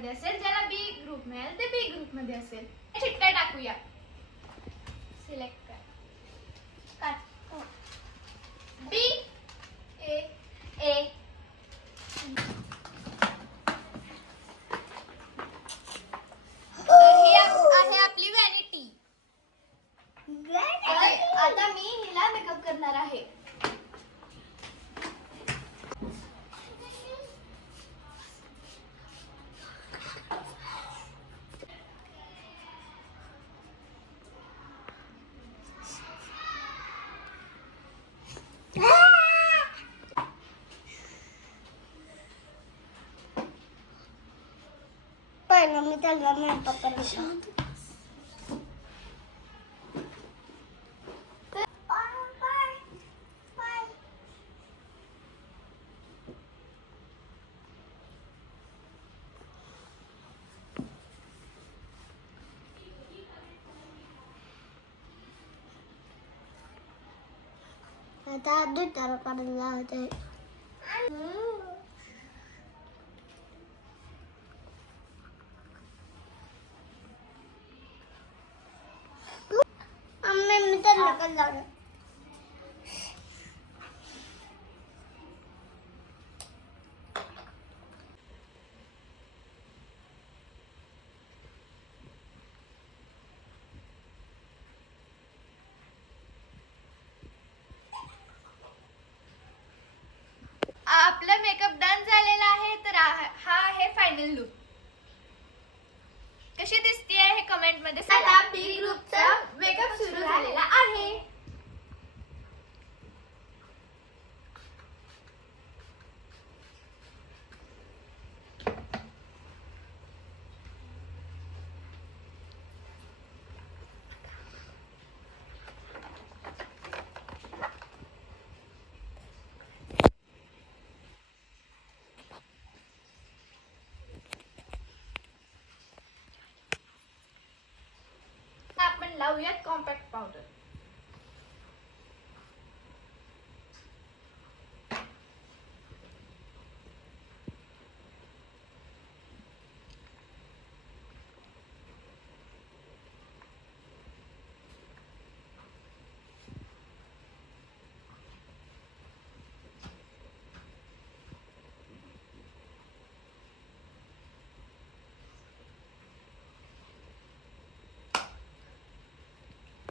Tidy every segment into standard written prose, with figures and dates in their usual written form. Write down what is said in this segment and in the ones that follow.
मध्ये असेल, ज्याला बी ग्रुप मिळेल ते बी ग्रुप मध्ये असेल. चिठ्ठ्या टाकूया. सिलेक्ट कर. बी ए ए तर ही आहे आपली व्हॅनिटी. आता मी हिला मेकअप करणार आहे. पहिला मी त्याला मेकअप करते. आता दुधाला काढून लावते. मी त्याला पण लावलं. आपला मेकअप डन झालेला आहे. तर हा आहे फायनल लुक. कशी दिसतीये हे कमेंट मध्ये सांगा. आता बी ग्रुपचा मेकअप सुरू झालेला आहे. आपण लावूयात कॉम्पॅक्ट पावडर.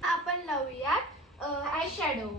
आपण लावूयात आय शॅडो.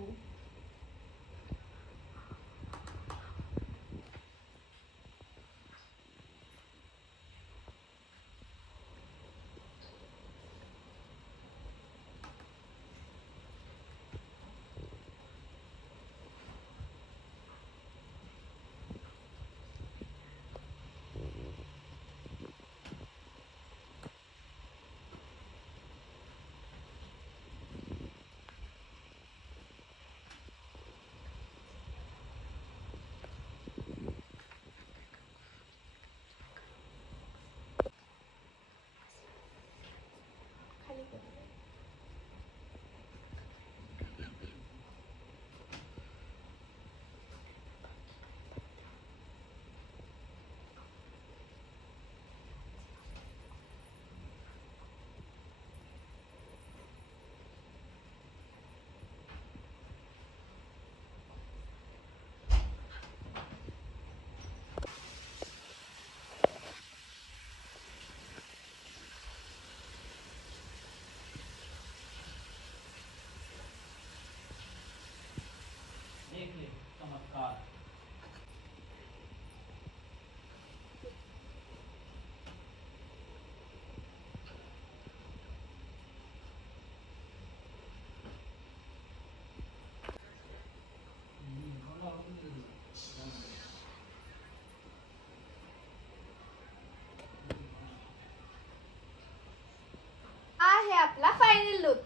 आहे आपला फायनल लुक.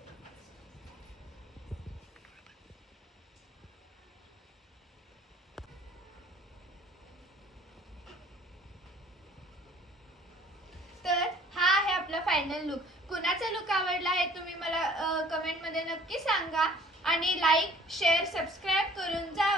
तर हा आहे आपला फायनल लुक. कुणाचा लुक आवडला आहे तुम्ही मला कमेंट मध्ये नक्की सांगा. आणि लाईक शेअर सबस्क्राईब करून जा.